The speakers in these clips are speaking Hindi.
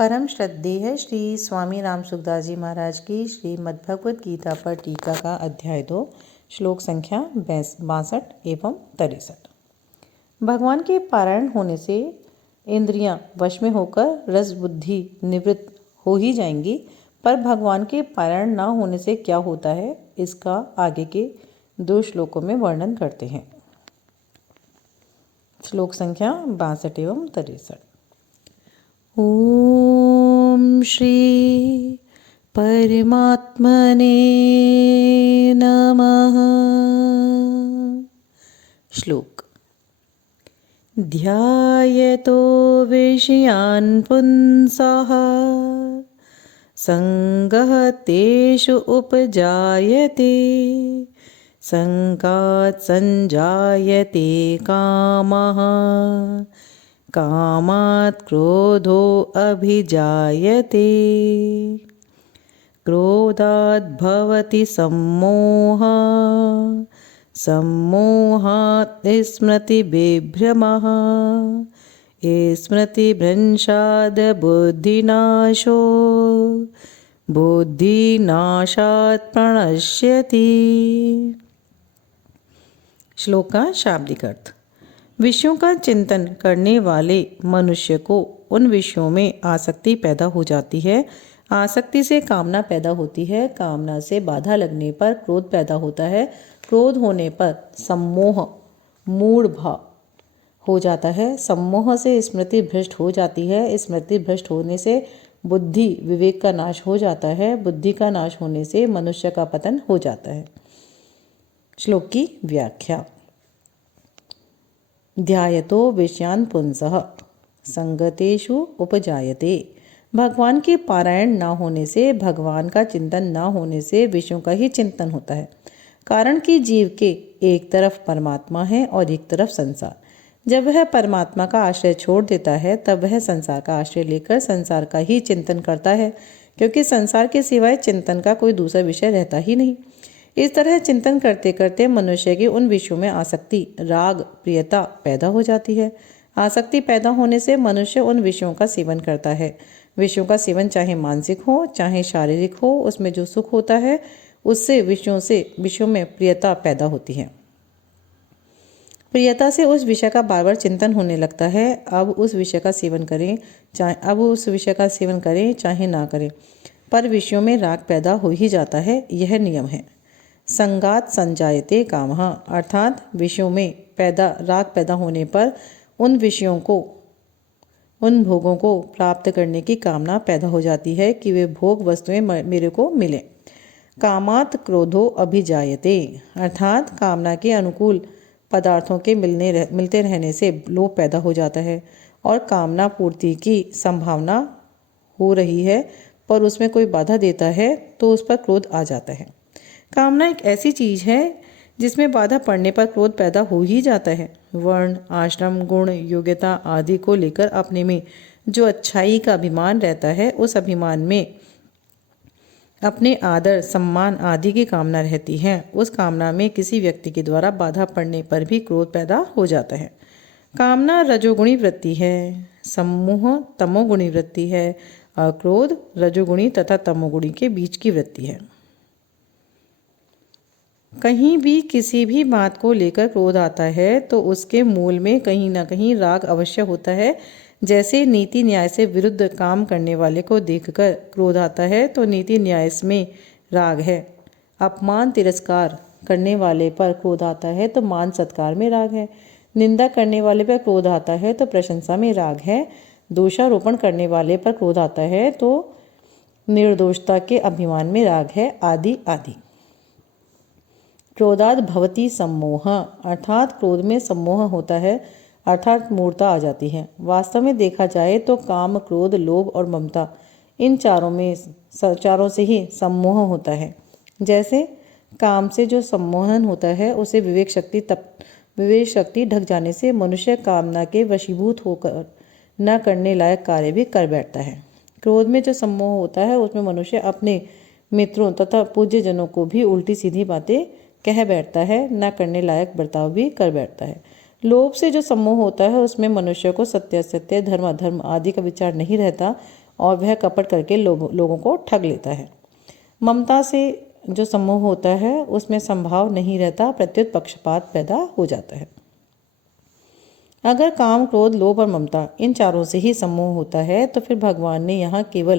परम श्रद्धेय श्री स्वामी राम सुखदास जी महाराज की श्रीमद् भगवत गीता पर टीका का अध्याय 2 श्लोक संख्या 62 एवं 63। भगवान के पारायण होने से इंद्रियां वश में होकर रस बुद्धि निवृत्त हो ही जाएंगी, पर भगवान के पारायण न होने से क्या होता है इसका आगे के 2 श्लोकों में वर्णन करते हैं। श्लोक संख्या 62 एवं 63। ओम श्री परमात्मने नमः। श्लोक। ध्यायतो विषयान् पुंसः संगः तेषु उपजायते संगात् संजायते कामः कामात् क्रोधो अभिजायते क्रोधात् भवति सम्मोहः सम्मोहात् स्मृतिविभ्रमः स्मृतिभ्रंशात् बुद्धिनाशो बुद्धिनाशात् प्रणश्यति। श्लोक का शाब्दिक अर्थ। विषयों का चिंतन करने वाले मनुष्य को उन विषयों में आसक्ति पैदा हो जाती है। आसक्ति से कामना पैदा होती है। कामना से बाधा लगने पर क्रोध पैदा होता है। क्रोध होने पर सम्मोह मूढ़ भाव हो जाता है। सम्मोह से स्मृति भ्रष्ट हो जाती है। स्मृति भ्रष्ट होने से बुद्धि विवेक का नाश हो जाता है। बुद्धि का नाश होने से मनुष्य का पतन हो जाता है। श्लोक की व्याख्या। ध्यायतो विषयान् पुंसः संगतेषु उपजायते। भगवान के पारायण न होने से, भगवान का चिंतन न होने से विषयों का ही चिंतन होता है। कारण कि जीव के एक तरफ परमात्मा है और एक तरफ संसार। जब वह परमात्मा का आश्रय छोड़ देता है तब वह संसार का आश्रय लेकर संसार का ही चिंतन करता है, क्योंकि संसार के सिवाय चिंतन का कोई दूसरा विषय रहता ही नहीं। इस तरह चिंतन करते करते मनुष्य की उन विषयों में आसक्ति राग प्रियता पैदा हो जाती है। आसक्ति पैदा होने से मनुष्य उन विषयों का सेवन करता है। विषयों का सेवन चाहे मानसिक हो चाहे शारीरिक हो, उसमें जो सुख होता है उससे विषयों में प्रियता पैदा होती है। प्रियता से उस विषय का बार बार चिंतन होने लगता है। अब उस विषय का सेवन करें चाहे ना करें, पर विषयों में राग पैदा हो ही जाता है। यह नियम है। संगात संजायते कामः, अर्थात विषयों में राग पैदा होने पर उन भोगों को प्राप्त करने की कामना पैदा हो जाती है कि वे भोग वस्तुएं मेरे को मिले। कामात् क्रोधो अभिजायते, अर्थात कामना के अनुकूल पदार्थों के मिलते रहने से लोभ पैदा हो जाता है और कामना पूर्ति की संभावना हो रही है पर उसमें कोई बाधा देता है तो उस पर क्रोध आ जाता है। कामना एक ऐसी चीज है जिसमें बाधा पड़ने पर क्रोध पैदा हो ही जाता है। वर्ण आश्रम गुण योग्यता आदि को लेकर अपने में जो अच्छाई का अभिमान रहता है, उस अभिमान में अपने आदर सम्मान आदि की कामना रहती है। उस कामना में किसी व्यक्ति के द्वारा बाधा पड़ने पर भी क्रोध पैदा हो जाता है। कामना रजोगुणी वृत्ति है, सम्मोह तमोगुणी वृत्ति है और क्रोध रजोगुणी तथा तमोगुणी के बीच की वृत्ति है। कहीं भी किसी भी बात को लेकर क्रोध आता है तो उसके मूल में कहीं ना कहीं राग अवश्य होता है। जैसे नीति न्याय से विरुद्ध काम करने वाले को देखकर क्रोध आता है तो नीति न्याय में राग है। अपमान तिरस्कार करने वाले पर क्रोध आता है तो मान सत्कार में राग है। निंदा करने वाले पर क्रोध आता है तो प्रशंसा में राग है। दोषारोपण करने वाले पर क्रोध आता है तो निर्दोषता के अभिमान में राग है, आदि आदि। क्रोधात् भवति सम्मोह, अर्थात क्रोध में सम्मोह होता है, अर्थात मूर्ता आ जाती है। वास्तव में देखा जाए तो काम क्रोध लोभ और ममता इन चारों से ही सम्मोह होता है। जैसे काम से जो सम्मोहन होता है उसे विवेक शक्ति ढक जाने से मनुष्य कामना के वशीभूत होकर न करने लायक कार्य भी कर बैठता है। क्रोध में जो सम्मोह होता है उसमें मनुष्य अपने मित्रों तथा पूज्य जनों को भी उल्टी सीधी बातें कह बैठता है, न करने लायक बर्ताव भी कर बैठता है। लोभ से जो सम्मोह होता है उसमें मनुष्य को सत्य असत्य धर्म अधर्म आदि का विचार नहीं रहता और वह कपट करके लोगों को ठग लेता है। ममता से जो सम्मोह होता है उसमें संभाव नहीं रहता, प्रत्युत पक्षपात पैदा हो जाता है। अगर काम, क्रोध, लोभ और ममता इन चारों से ही सम्मोह होता है तो फिर भगवान ने यहाँ केवल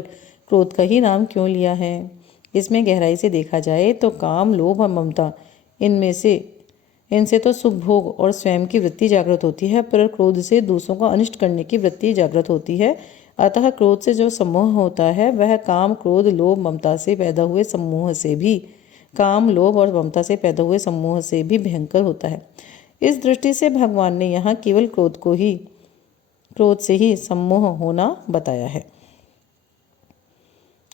क्रोध का ही नाम क्यों लिया है? इसमें गहराई से देखा जाए तो काम, लोभ और ममता इनसे तो सुख भोग और स्वयं की वृत्ति जागृत होती है, पर क्रोध से दूसरों को अनिष्ट करने की वृत्ति जागृत होती है। अतः क्रोध से जो सम्मोह होता है वह काम, क्रोध, लोभ, ममता से पैदा हुए सम्मोह से भी भयंकर होता है। इस दृष्टि से भगवान ने यहाँ केवल क्रोध से ही सम्मोह होना बताया है।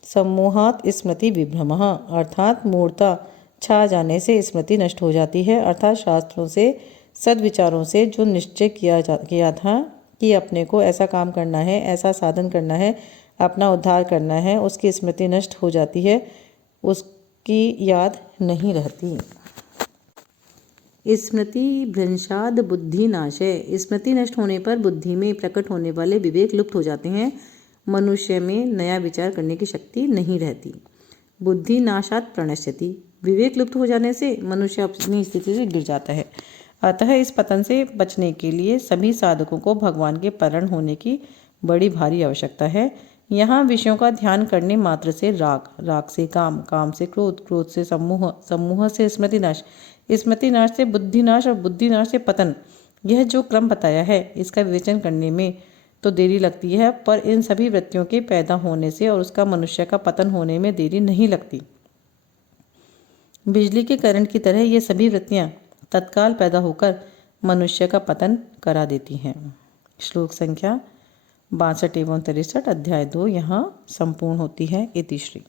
सम्मोहात स्मृति विभ्रमः, अर्थात मूढ़ता छा जाने से स्मृति नष्ट हो जाती है। अर्थात शास्त्रों से, सद्विचारों से जो निश्चय किया था कि अपने को ऐसा काम करना है, ऐसा साधन करना है, अपना उद्धार करना है, उसकी स्मृति नष्ट हो जाती है, उसकी याद नहीं रहती। स्मृति भ्रंशाद बुद्धि नाशय, स्मृति नष्ट होने पर बुद्धि में प्रकट होने वाले विवेक लुप्त हो जाते हैं। मनुष्य में नया विचार करने की शक्ति नहीं रहती। बुद्धि नाशात प्रणश्यति, विवेक लुप्त हो जाने से मनुष्य अपनी स्थिति से गिर जाता है। अतः इस पतन से बचने के लिए सभी साधकों को भगवान के शरण होने की बड़ी भारी आवश्यकता है। यहाँ विषयों का ध्यान करने मात्र से राग, राग से काम, काम से क्रोध, क्रोध से सम्मोह, सम्मोह से स्मृतिनाश, स्मृतिनाश से बुद्धिनाश और बुद्धिनाश से पतन, यह जो क्रम बताया है इसका विवेचन करने में तो देरी लगती है, पर इन सभी वृत्तियों के पैदा होने से और उसका मनुष्य का पतन होने में देरी नहीं लगती। बिजली के करंट की तरह ये सभी वृत्तियाँ तत्काल पैदा होकर मनुष्य का पतन करा देती हैं। श्लोक संख्या 62 एवं 63 अध्याय 2 यहाँ संपूर्ण होती है। इति श्री।